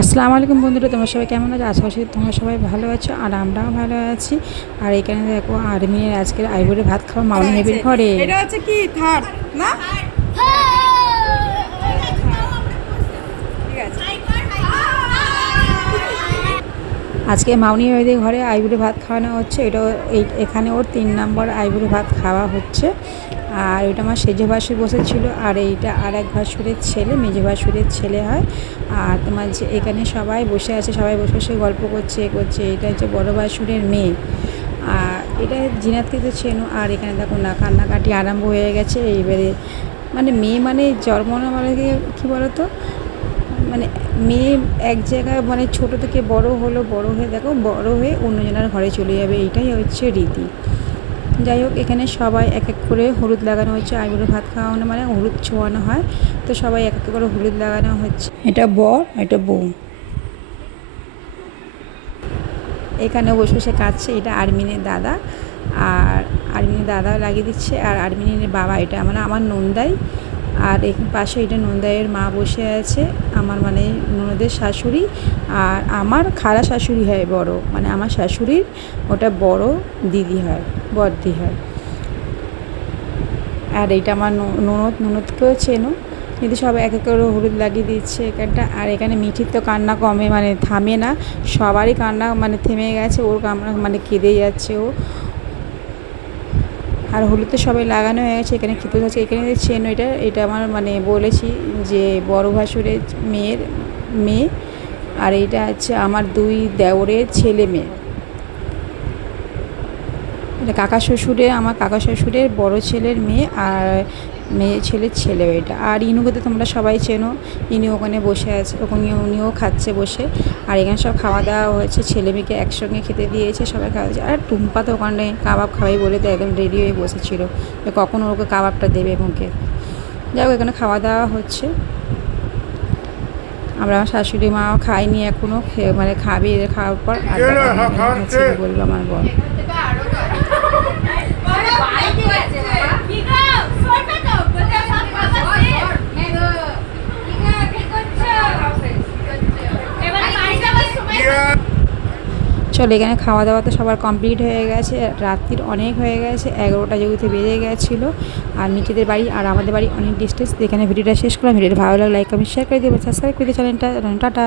আসসালামু আলাইকুম বন্ধুরা তোমরা সবাই কেমন আছো? আশা তোমার তোমরা সবাই ভালো আছো আর আমরাও ভালো আছি। আর এখানে দেখো আর্মির আজকের আইবুড়ে ভাত খাওয়া মাউনি নেবির ঘরে। এটা হচ্ছে কি? থার্ড না ঠিক আছে আজকে মাউনি নেবিদের ঘরে আইবুড়ে ভাত খাওয়ানো হচ্ছে। এটা এই, এখানে ওর তিন নম্বর আইবুড়ে ভাত খাওয়া হচ্ছে। আর এটা আমার সেজে ভাসুর বসেছিল। আর এইটা আর এক ভাসুরের ছেলে, মেজে ভাসুরের ছেলে হয়। আর তোমার যে এখানে সবাই বসে আছে, সবাই বসে বসে গল্প করছে, এ করছে। এটা হচ্ছে বড় ভাসুরের মেয়ে। আর এটা জিনাতকে তো চেনো। আর এখানে দেখো না, কান্নাকাটি আরম্ভ হয়ে গেছে। এইবারে মানে মেয়ে মানে জন্ম মানে কী বলো তো মানে মেয়ে এক জায়গায় মানে ছোট থেকে বড় হলো, বড় হয়ে দেখো, বড় হয়ে অন্যজনের ঘরে চলে যাবে, এটাই হচ্ছে রীতি। যাই হোক, এখানে সবাই এক এক করে হলুদ লাগানো হচ্ছে, আইবুড়ো ভাত খাওয়ানো মানে হলুদ ছোঁয়ানো হয়, তো সবাই এক এক করে হলুদ লাগানো হচ্ছে। এটা বর, এটা বউ। এখানে বসে বসে কাঁদছে, এটা আর্মিনের দাদা, আর আর্মিনের দাদা লাগিয়ে দিচ্ছে, আর আর্মিনের বাবা, এটা মানে আমার নন্দাই। আর পাশে এটা নন্দাইয়ের মা বসে আছে, আমার মানে ননদের শাশুড়ি আর আমার খালা শাশুড়ি হয় বড় মানে আমার শাশুড়ির ওটা বড় দিদি হয়, বড়দি হয়। আর এইটা আমার ননদ, ননদকেও চেনো, কিন্তু সব এক এক করে হলুদ লাগিয়ে দিচ্ছে এখানটা। আর এখানে মিঠির তো কান্না কমে মানে থামে না, সবারই কান্না মানে থেমে গেছে, ওর কান্না মানে কেঁদে যাচ্ছে ও। আর হলুদ সবাই লাগানো হয়ে গেছে, এখানে খিতুজ যাচ্ছে এখানে চেন এটা এটা আমার মানে বলেছি যে বড় ভাসুরের মেয়ের মেয়ে। আর এটা হচ্ছে আমার দুই দেওরের ছেলে মেয়ে। এটা কাকা শ্বশুরে, আমার কাকা শ্বশুরের বড় ছেলের মেয়ে আর মেয়ে ছেলের ছেলে এটা। আর ইনুকে তো তোমরা সবাই চেনো, ইনি ওখানে বসে আছে, ওখানে উনিও খাচ্ছে বসে। আর এখানে সব খাওয়া দাওয়া হয়েছে, ছেলে মেয়েকে একসঙ্গে খেতে দিয়েছে, সবাই খাওয়া দিয়েছে আর টুম্পা তো ওখানে কাবাব খাওয়াই বলে তো একদম রেডি হয়ে বসেছিল। কখন ওকে কাবাবটা দেবে মুখে। যাই হোক, এখানে খাওয়া দাওয়া হচ্ছে। আমরা আমার শাশুড়ি মাও খাইনি এখনও মানে খাবে খাওয়ার পর আর বলল আমার বর। চলো, এখানে খাওয়া দাওয়া তো সবার কমপ্লিট হয়ে গেছে। রাত্রির অনেক হয়ে গেছে, এগারোটা যেহেতু বেজে গেছিল। আর নিজেদের বাড়ি আর আমাদের বাড়ি অনেক ডিস্টেন্স এখানে ভিডিওটা শেষ করলাম। ভিডিওটা ভালো লাগলে লাইক কমেন্ট শেয়ার করে দেবো সাবস্ক্রাইব করে দিয়ে চ্যানেলটা। টাটা।